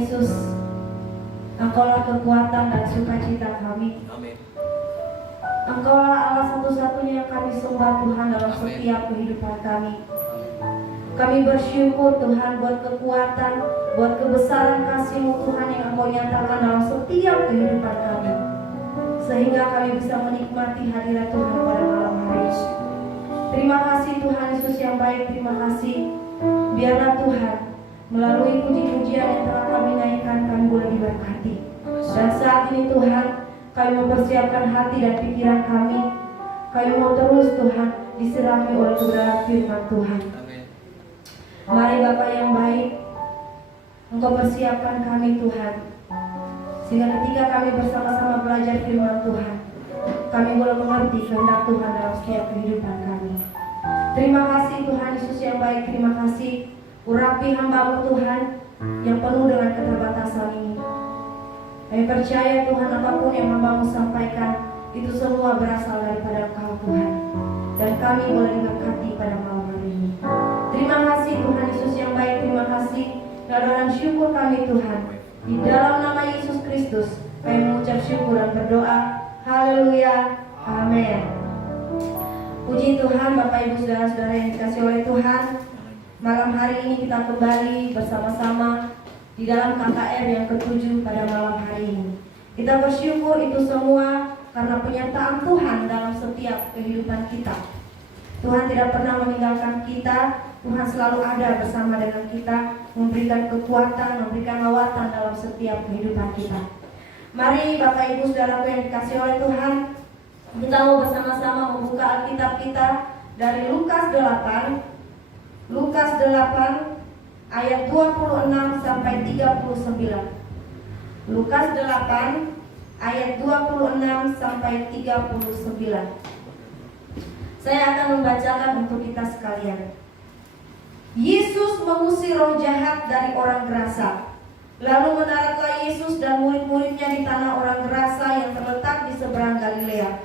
Yesus, Engkaulah kekuatan dan sukacita kami. Amin. Engkaulah Allah satu-satunya yang kami sembah Tuhan dalam setiap kehidupan kami. Kami bersyukur Tuhan buat kekuatan, buat kebesaran kasih-Mu Tuhan yang Engkau nyatakan dalam setiap kehidupan kami, sehingga kami bisa menikmati hadirat Tuhan pada malam hari ini. Terima kasih Tuhan Yesus yang baik, terima kasih. Biarlah Tuhan melalui puji-pujian yang telah kami naikkan, kami boleh diberkati. Dan saat ini Tuhan, kami mempersiapkan hati dan pikiran kami. Kami mau terus Tuhan disirahi oleh kebenaran firman Tuhan. Mari Bapa yang baik, Engkau persiapkan kami Tuhan, sehingga ketika kami bersama-sama belajar firman Tuhan, kami boleh mengerti kehendak Tuhan dalam setiap kehidupan kami. Terima kasih Tuhan Yesus yang baik, terima kasih. Urapi hamba-Mu Tuhan yang penuh dengan keterbatasan ini. Kami percaya Tuhan apapun yang hamba-Mu sampaikan, itu semua berasal daripada Engkau Tuhan. Dan kami boleh diberkati pada malam hari ini. Terima kasih Tuhan Yesus yang baik, terima kasih. Dan syukur kami Tuhan, di dalam nama Yesus Kristus kami mengucap syukur dan berdoa. Haleluya, amin. Puji Tuhan Bapak Ibu Saudara-saudara yang dikasihi oleh Tuhan. Malam hari ini kita kembali bersama-sama di dalam KKR yang ke-7 pada malam hari ini. Kita bersyukur itu semua karena penyertaan Tuhan dalam setiap kehidupan kita. Tuhan tidak pernah meninggalkan kita. Tuhan selalu ada bersama dengan kita, memberikan kekuatan, memberikan lawatan dalam setiap kehidupan kita. Mari Bapak Ibu Saudara yang dikasihi oleh Tuhan, kita mau bersama-sama membuka Alkitab kita dari Lukas 8 ayat 26 sampai 39. Lukas 8 ayat 26 sampai 39. Saya akan membacakan untuk kita sekalian. Yesus mengusir roh jahat dari orang Gerasa. Lalu mendaratlah Yesus dan murid-muridnya di tanah orang Gerasa yang terletak di seberang Galilea.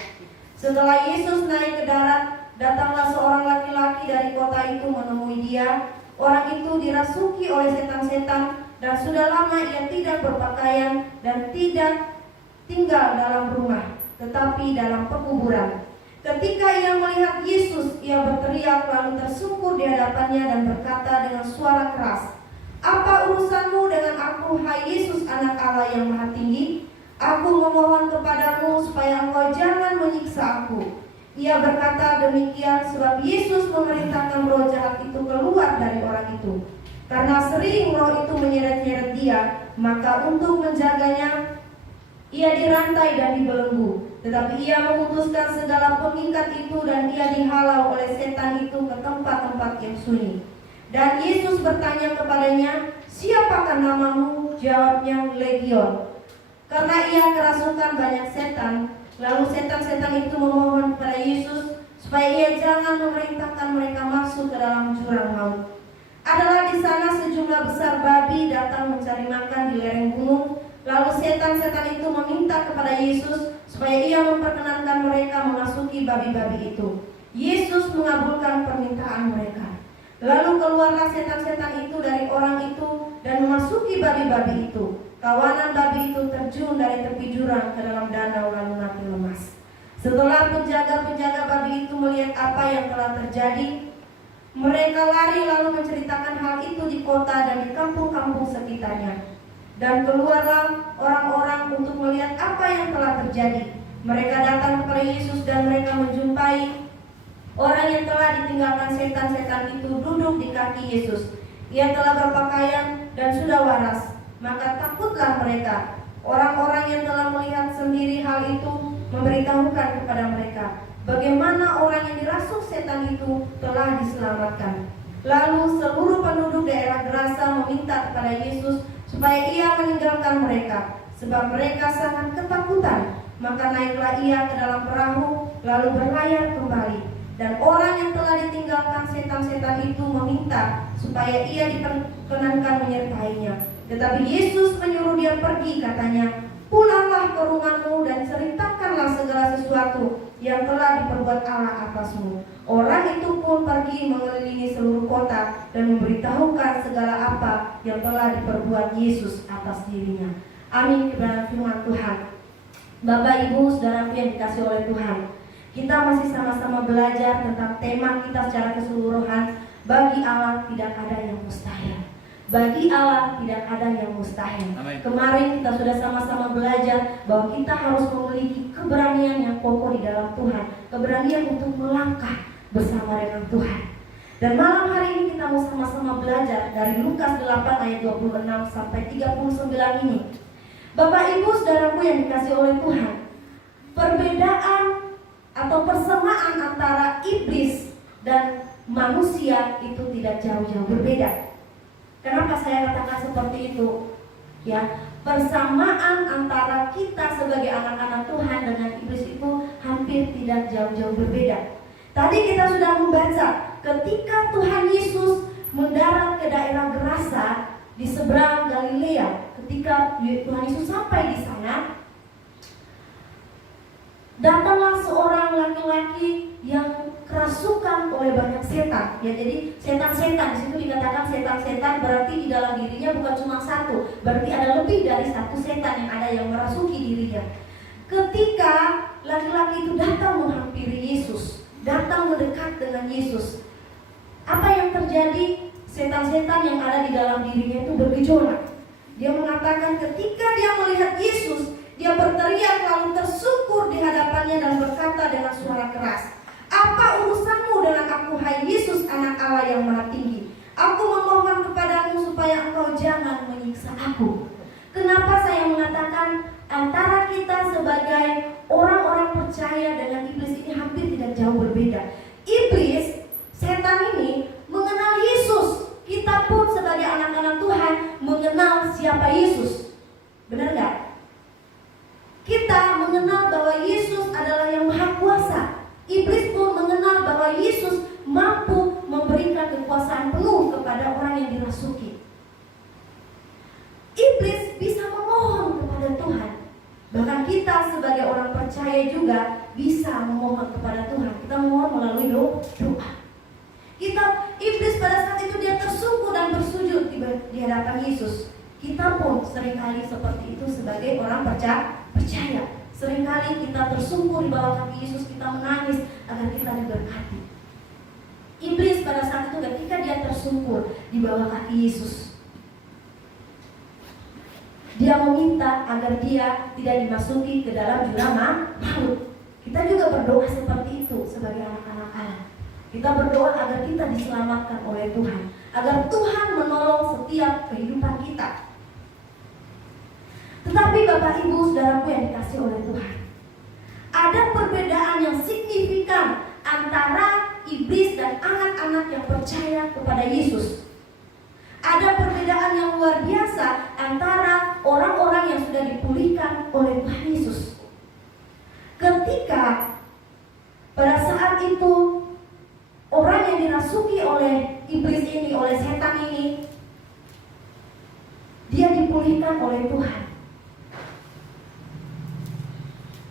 Setelah Yesus naik ke darat, datanglah seorang laki-laki dari kota itu menemui dia. Orang itu dirasuki oleh setan-setan dan sudah lama ia tidak berpakaian dan tidak tinggal dalam rumah, tetapi dalam pekuburan. Ketika ia melihat Yesus, ia berteriak lalu tersungkur di hadapannya dan berkata dengan suara keras, "Apa urusanmu dengan aku, hai Yesus, anak Allah yang maha tinggi? Aku memohon kepadamu supaya engkau jangan menyiksa aku." Ia berkata demikian sebab Yesus memerintahkan roh jahat itu keluar dari orang itu. Karena sering roh itu menyeret-nyeret dia, maka untuk menjaganya ia dirantai dan dibelenggu. Tetapi ia memutuskan segala pengikat itu dan ia dihalau oleh setan itu ke tempat-tempat yang sunyi. Dan Yesus bertanya kepadanya, "Siapakah namamu?" Jawabnya, "Legion." Karena ia kerasukan banyak setan. Lalu setan-setan itu memohon kepada Yesus supaya ia jangan memerintahkan mereka masuk ke dalam jurang maut. Adalah di sana sejumlah besar babi datang mencari makan di lereng gunung. Lalu setan-setan itu meminta kepada Yesus supaya ia memperkenankan mereka memasuki babi-babi itu. Yesus mengabulkan permintaan mereka. Lalu keluarlah setan-setan itu dari orang itu dan memasuki babi-babi itu. Kawanan babi itu terjun dari tepi jurang ke dalam danau lalu mati lemas. Setelah penjaga-penjaga babi itu melihat apa yang telah terjadi, mereka lari lalu menceritakan hal itu di kota dan di kampung-kampung sekitarnya. Dan keluarlah orang-orang untuk melihat apa yang telah terjadi. Mereka datang kepada Yesus dan mereka menjumpai orang yang telah ditinggalkan setan-setan itu duduk di kaki Yesus. Ia telah berpakaian dan sudah waras. Maka takutlah mereka. Orang-orang yang telah melihat sendiri hal itu memberitahukan kepada mereka bagaimana orang yang dirasuk setan itu telah diselamatkan. Lalu seluruh penduduk daerah Gerasa meminta kepada Yesus supaya ia meninggalkan mereka, sebab mereka sangat ketakutan. Maka naiklah ia ke dalam perahu lalu berlayar kembali. Dan orang yang telah ditinggalkan setan-setan itu meminta supaya ia diperkenankan menyertainya. Tetapi Yesus menyuruh dia pergi, katanya, Pulanglah ke rumahmu dan ceritakanlah segala sesuatu yang telah diperbuat Allah atasmu. Orang itu pun pergi mengelilingi seluruh kota dan memberitahukan segala apa yang telah diperbuat Yesus atas dirinya. Amin. Kebenaran firman Tuhan. Bapak, Ibu, saudaraku yang dikasihi oleh Tuhan, kita masih sama-sama belajar tentang tema kita secara keseluruhan. Bagi Allah tidak ada yang mustahil. Bagi Allah tidak ada yang mustahil. Amen. Kemarin kita sudah sama-sama belajar bahwa kita harus memiliki keberanian yang kokoh di dalam Tuhan, keberanian untuk melangkah bersama dengan Tuhan. Dan malam hari ini kita mau sama-sama belajar dari Lukas 8 ayat 26 sampai 39 ini. Bapak, Ibu, saudaraku yang dikasihi oleh Tuhan, perbedaan atau persamaan antara iblis dan manusia itu tidak jauh-jauh berbeda. Kenapa saya katakan seperti itu? Ya, persamaan antara kita sebagai anak-anak Tuhan dengan iblis itu hampir tidak jauh-jauh berbeda. Tadi kita sudah membaca ketika Tuhan Yesus mendarat ke daerah Gerasa di seberang Galilea. Ketika Tuhan Yesus sampai di sana, datanglah seorang laki-laki yang kerasukan oleh banyak setan. Ya, jadi setan-setan di situ dikatakan setan-setan, berarti di dalam dirinya bukan cuma satu, berarti ada lebih dari satu setan yang ada yang merasuki dirinya. Ketika laki-laki itu datang menghampiri Yesus, datang mendekat dengan Yesus, apa yang terjadi? Setan-setan yang ada di dalam dirinya itu bergejolak. Dia mengatakan ketika dia melihat Yesus, dia berteriak lalu tersungkur di hadapannya dan berkata dengan suara keras, "Apa urusanmu dengan aku, hai Yesus, anak Allah yang maha tinggi? Aku memohon kepadamu supaya engkau jangan menyiksa aku." Kenapa saya mengatakan antara kita sebagai orang-orang percaya dengan iblis ini hampir tidak jauh berbeda. Iblis, setan ini mengenal Yesus. Kita pun sebagai anak-anak Tuhan mengenal siapa Yesus. Benar gak? Kita mengenal bahwa Yesus adalah yang maha kuasa. Iblis pun mengenal bahwa Yesus mampu memberikan kekuasaan penuh kepada orang yang dirasuki. Iblis bisa memohon kepada Tuhan. Bahkan kita sebagai orang percaya juga bisa memohon kepada Tuhan. Kita memohon melalui doa. Iblis pada saat itu dia tersungkur dan bersujud di hadapan Yesus. Kita pun seringkali seperti itu sebagai orang percaya. Seringkali kita tersungkur di bawah kaki Yesus, kita menangis agar kita diberkati. Iblis pada saat itu ketika dia tersungkur di bawah kaki Yesus, dia meminta agar dia tidak dimasuki ke dalam jurang maut. Kita juga berdoa seperti itu sebagai anak-anak Allah. Kita berdoa agar kita diselamatkan oleh Tuhan, agar Tuhan menolong setiap kehidupan kita. Tetapi Bapak, Ibu, saudaraku yang dikasihi oleh Tuhan, ada perbedaan yang signifikan antara iblis dan anak-anak yang percaya kepada Yesus. Ada perbedaan yang luar biasa antara orang-orang yang sudah dipulihkan oleh Tuhan Yesus. Ketika pada saat itu orang yang dirasuki oleh iblis ini, oleh setan ini, dia dipulihkan oleh Tuhan.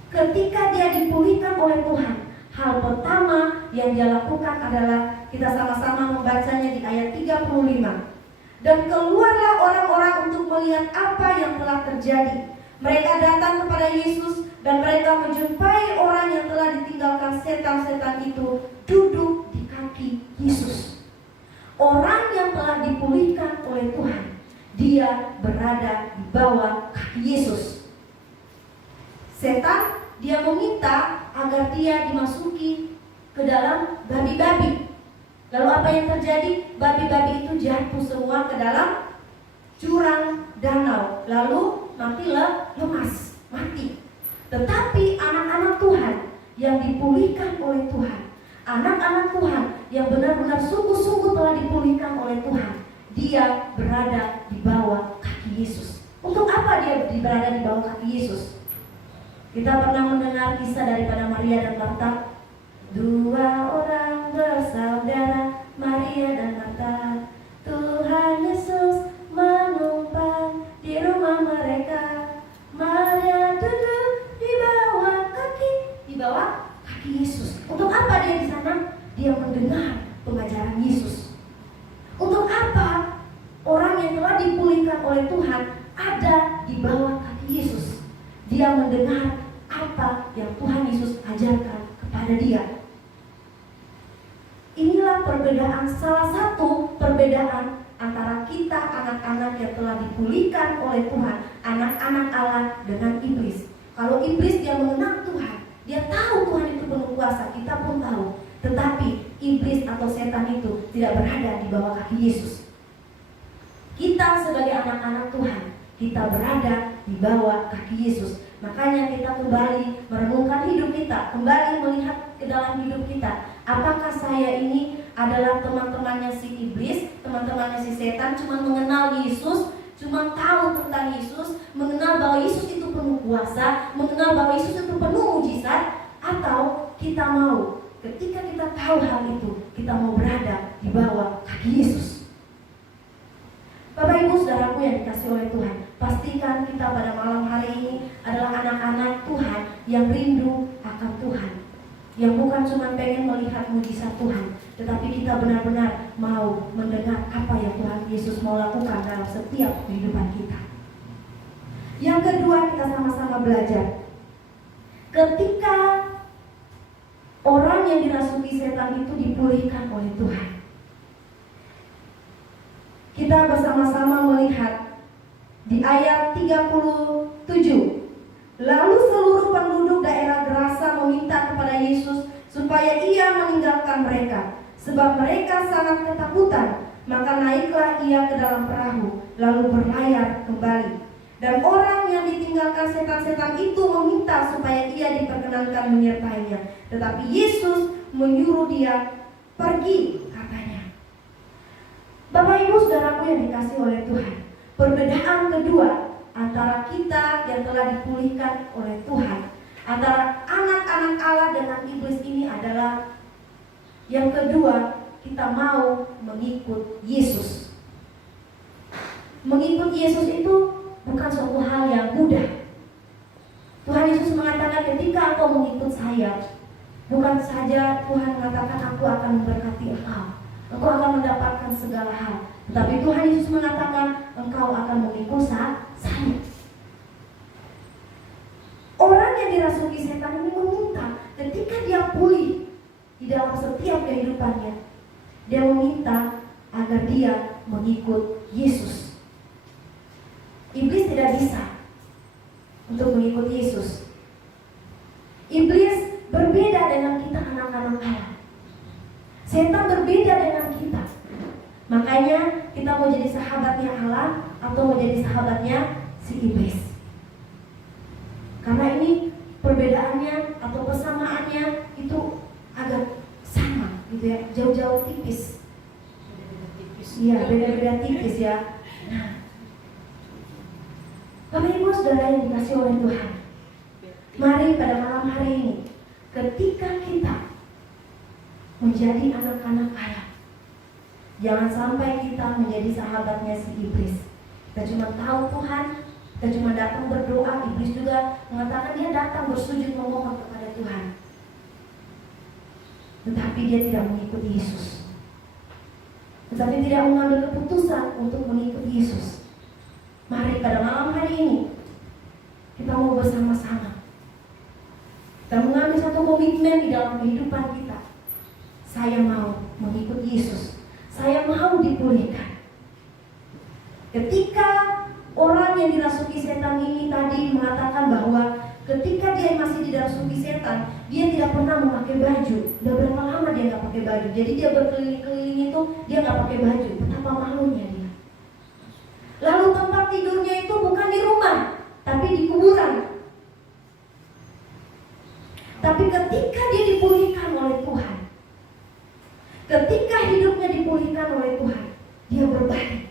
Ketika dia dipulihkan oleh Tuhan, hal pertama yang dia lakukan adalah, kita sama-sama membacanya di ayat 35. Dan keluarlah orang-orang untuk melihat apa yang telah terjadi. Mereka datang kepada Yesus dan mereka menjumpai orang yang telah ditinggalkan setan-setan itu duduk di kaki Yesus. Orang yang telah dipulihkan oleh Tuhan, dia berada di bawah kaki Yesus. Setan, dia meminta agar dia dimasuki ke dalam babi-babi. Lalu apa yang terjadi? Babi-babi itu jatuh semua ke dalam jurang danau. Lalu lemas, mati. Tetapi anak-anak Tuhan yang dipulihkan oleh Tuhan, anak-anak Tuhan yang benar-benar sungguh-sungguh telah dipulihkan oleh Tuhan, dia berada di bawah kaki Yesus. Untuk apa dia berada di bawah kaki Yesus? Kita pernah mendengar kisah daripada Maria dan Marta. Dua orang bersaudara, Maria dan Marta. Tuhan Yesus menumpang di rumah mereka. Maria dia mendengar apa yang Tuhan Yesus ajarkan kepada dia. Inilah perbedaan, salah satu perbedaan antara kita anak-anak yang telah dipulihkan oleh Tuhan, anak-anak Allah, dengan iblis. Kalau iblis dia mengenal Tuhan, dia tahu Tuhan itu penuh kuasa, kita pun tahu. Tetapi iblis atau setan itu tidak berada di bawah kaki Yesus. Kita sebagai anak-anak Tuhan, kita berada di bawah kaki Yesus. Makanya kita kembali merenungkan hidup kita, kembali melihat ke dalam hidup kita. Apakah saya ini adalah teman-temannya si iblis, teman-temannya si setan, cuma mengenal Yesus, cuma tahu tentang Yesus, mengenal bahwa Yesus itu penuh kuasa, mengenal bahwa Yesus itu penuh mujizat, atau kita mau ketika kita tahu hal itu, kita mau berada di bawah kaki Yesus. Bapak Ibu Saudaraku yang dikasihi oleh Tuhan, pastikan kita pada malam hari ini adalah anak-anak Tuhan yang rindu akan Tuhan, yang bukan cuma pengen melihat mujizat Tuhan, tetapi kita benar-benar mau mendengar apa yang Tuhan Yesus mau lakukan dalam setiap kehidupan kita. Yang kedua, kita sama-sama belajar. Ketika orang yang dirasuki setan itu dipulihkan oleh Tuhan, kita bersama-sama melihat di ayat 37. Lalu seluruh penduduk daerah Gerasa meminta kepada Yesus supaya ia meninggalkan mereka, sebab mereka sangat ketakutan. Maka naiklah ia ke dalam perahu, lalu berlayar kembali. Dan orang yang ditinggalkan setan-setan itu meminta supaya ia diperkenankan menyertainya. Tetapi Yesus menyuruh dia pergi, katanya. Bapak Ibu Saudaraku yang dikasihi oleh Tuhan, perbedaan kedua antara kita yang telah dipulihkan oleh Tuhan, antara anak-anak Allah dengan iblis ini adalah yang kedua, kita mau mengikut Yesus. Mengikut Yesus itu bukan suatu hal yang mudah. Tuhan Yesus mengatakan ketika engkau mengikut saya, bukan saja Tuhan mengatakan aku akan memberkati engkau akan mendapatkan segala hal, tetapi Tuhan Yesus mengatakan engkau akan mengikut saya. Orang yang dirasuki setan ini meminta ketika dia pulih di dalam setiap kehidupannya, dia meminta agar dia mengikut Yesus. Iblis tidak bisa untuk mengikut Yesus. Iblis berbeda dengan kita anak-anak Allah. Setan berbeda dengan kita. Makanya kita mau jadi sahabatnya Allah atau mau jadi sahabatnya si iblis. Karena ini perbedaannya atau persamaannya itu agak sama gitu ya, jauh-jauh tipis. Iya, beda-beda tipis ya. Nah, Bapak Ibu Saudara yang dikasihi oleh Tuhan, mari pada malam hari ini, ketika kita menjadi anak-anak Allah, jangan sampai kita menjadi sahabatnya si iblis. Kita cuma tahu Tuhan, kita cuma datang berdoa. Iblis juga mengatakan dia datang bersujud memohon kepada Tuhan, tetapi dia tidak mengikuti Yesus, tetapi tidak mengambil keputusan untuk mengikuti Yesus. Mari pada malam hari ini kita mau bersama-sama, kita mengambil satu komitmen di dalam kehidupan kita. Saya mau mengikuti Yesus, saya mau dipulihkan. Ketika orang yang dirasuki setan ini tadi mengatakan bahwa ketika dia masih dirasuki setan, dia tidak pernah memakai baju. Udah berapa lama dia nggak pakai baju? Jadi dia berkeliling-keliling itu dia nggak pakai baju. Betapa malunya dia. Lalu tempat tidurnya itu bukan di rumah, tapi di kuburan. Tapi ketika dia dipulihkan oleh Tuhan, ketika hidupnya dipulihkan oleh Tuhan, dia berbalik.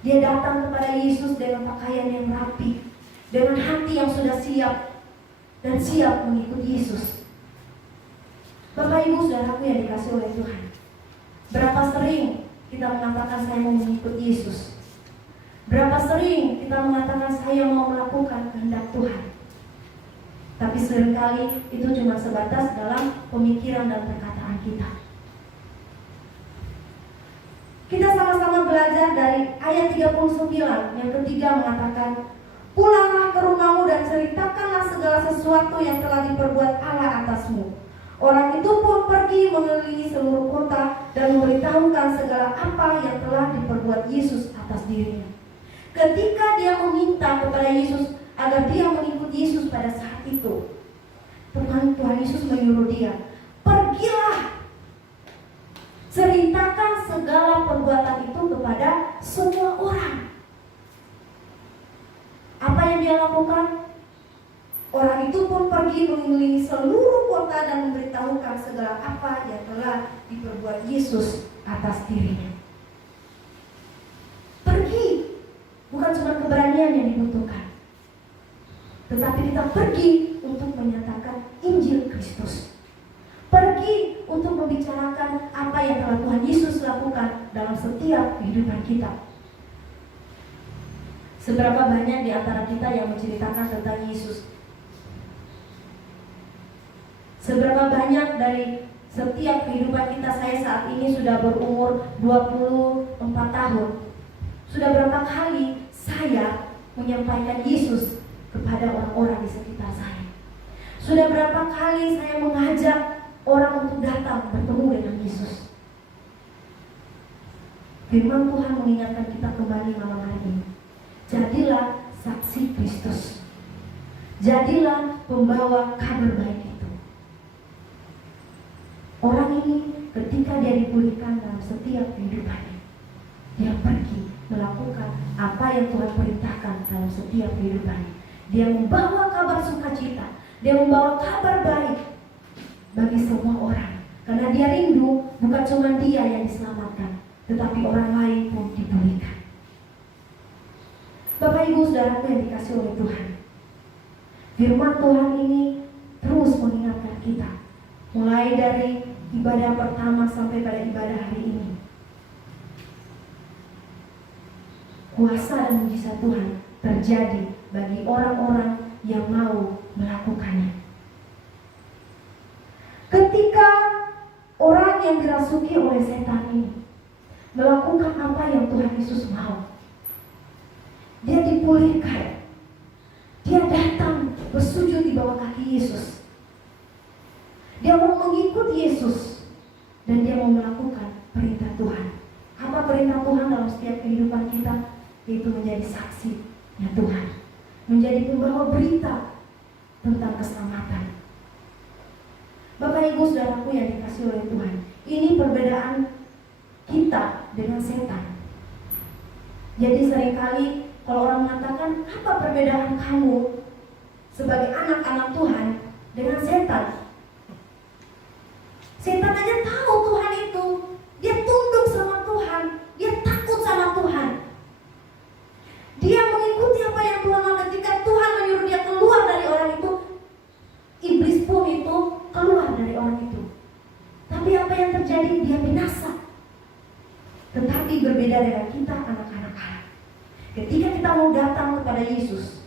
Dia datang kepada Yesus dengan pakaian yang rapi, dengan hati yang sudah siap dan siap mengikuti Yesus. Bapak Ibu Saudaraku yang dikasihi oleh Tuhan, berapa sering kita mengatakan saya mau mengikuti Yesus? Berapa sering kita mengatakan saya mau melakukan kehendak Tuhan? Tapi seringkali itu cuma sebatas dalam pemikiran dan perkataan kita. Kita sama-sama belajar dari ayat 39 yang ketiga mengatakan, pulanglah ke rumahmu dan sesuatu yang telah diperbuat Allah atasmu. Orang itu pun pergi mengelilingi seluruh kota dan memberitahukan segala apa yang telah diperbuat Yesus atas dirinya. Ketika dia meminta kepada Yesus agar dia mengikut Yesus pada saat itu, Tuhan Yesus menyuruh dia, pergilah, ceritakan segala perbuatan itu kepada semua orang. Apa yang dia lakukan? Orang itu pun pergi mengelilingi seluruh kota dan memberitahukan segala apa yang telah diperbuat Yesus atas dirinya. Pergi, bukan cuma keberanian yang dibutuhkan, tetapi kita pergi untuk menyatakan Injil Kristus. Pergi untuk membicarakan apa yang telah Tuhan Yesus lakukan dalam setiap kehidupan kita. Seberapa banyak di antara kita yang menceritakan tentang Yesus? Seberapa banyak dari setiap kehidupan kita, saya saat ini sudah berumur 24 tahun. Sudah berapa kali saya menyampaikan Yesus kepada orang-orang di sekitar saya? Sudah berapa kali saya mengajak orang untuk datang bertemu dengan Yesus? Firman Tuhan mengingatkan kita kembali malam hari ini. Jadilah saksi Kristus. Jadilah pembawa kabar baik itu. Orang ini ketika dia dipulihkan dalam setiap kehidupannya, dia pergi melakukan apa yang Tuhan perintahkan dalam setiap kehidupannya. Dia membawa kabar sukacita, dia membawa kabar baik bagi semua orang. Karena dia rindu bukan cuma dia yang diselamatkan, tetapi orang lain pun dipulihkan. Bapak Ibu Saudaraku yang dikasihi oleh Tuhan, firman Tuhan ini terus mengingatkan kita, mulai dari ibadah pertama sampai pada ibadah hari ini. Kuasa dan mujizat Tuhan terjadi bagi orang-orang yang mau melakukannya. Ketika orang yang dirasuki oleh setan ini melakukan apa yang Tuhan Yesus mau, dia dipulihkan. Dia datang bersujud di bawah kaki Yesus. Dia mau mengikut Yesus dan dia mau melakukan perintah Tuhan. Apa perintah Tuhan dalam setiap kehidupan kita? Yaitu menjadi saksinya Tuhan, menjadi pembawa berita tentang keselamatan. Bapak Ibu Saudaraku yang dikasihi oleh Tuhan, ini perbedaan kita dengan setan. Jadi seringkali kalau orang mengatakan, apa perbedaan kamu sebagai anak-anak Tuhan dengan setan? Setan aja tahu Tuhan itu, dia tunduk sama Tuhan, dia takut sama Tuhan. Dia mengikuti apa yang Tuhan mau. Ketika Tuhan menyuruh dia keluar dari orang itu, iblis pun itu keluar dari orang itu. Tapi apa yang terjadi? Dia binasa. Tetapi berbeda dengan kita anak-anak Allah. Ketika kita mau datang kepada Yesus,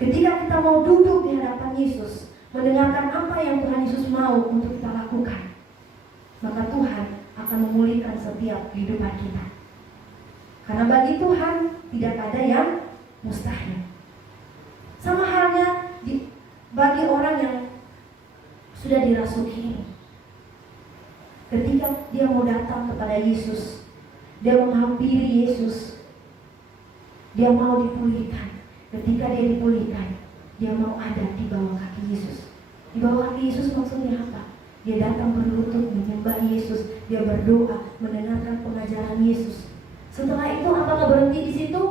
ketika kita mau duduk di hadapan Yesus, mendengarkan apa yang Tuhan Yesus mau untuk kita lakukan, maka Tuhan akan memulihkan setiap kehidupan kita. Karena bagi Tuhan tidak ada yang mustahil. Sama halnya bagi orang yang sudah dirasuki ini. Ketika dia mau datang kepada Yesus, dia menghampiri Yesus, dia mau dipulihkan. Ketika dia dipulihkan, dia mau ada di bawah kaki Yesus. Di bawah kaki Yesus maksudnya apa? Dia datang berlutut menyembah Yesus, dia berdoa, mendengarkan pengajaran Yesus. Setelah itu apakah berhenti di situ?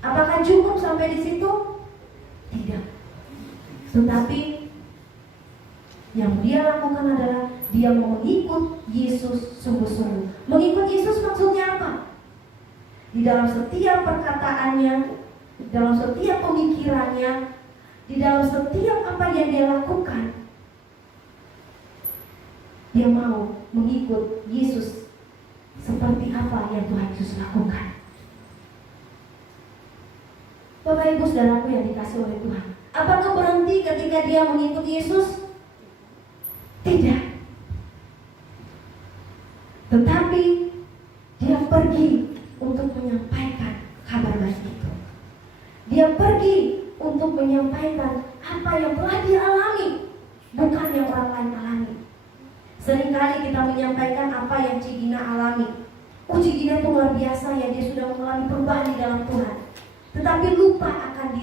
Apakah cukup sampai di situ? Tidak. Tetapi yang dia lakukan adalah dia mau mengikut Yesus sungguh-sungguh. Mengikut Yesus maksudnya apa? Di dalam setiap perkataannya, di dalam setiap pemikirannya, di dalam setiap apa yang dia lakukan, dia mau mengikut Yesus seperti apa yang Tuhan Yesus lakukan. Bapak Ibu Saudaraku yang dikasihi oleh Tuhan, apakah berhenti ketika dia mengikut Yesus? Tidak. Tetapi dia pergi untuk menyampaikan kabar baik itu. Dia pergi untuk untuk menyampaikan apa yang telah dia alami, bukan yang orang lain alami. Seringkali kita menyampaikan apa yang Cigina alami. Cigina itu luar biasa ya, dia sudah mengalami perubahan di dalam Tuhan, tetapi lupa akan diri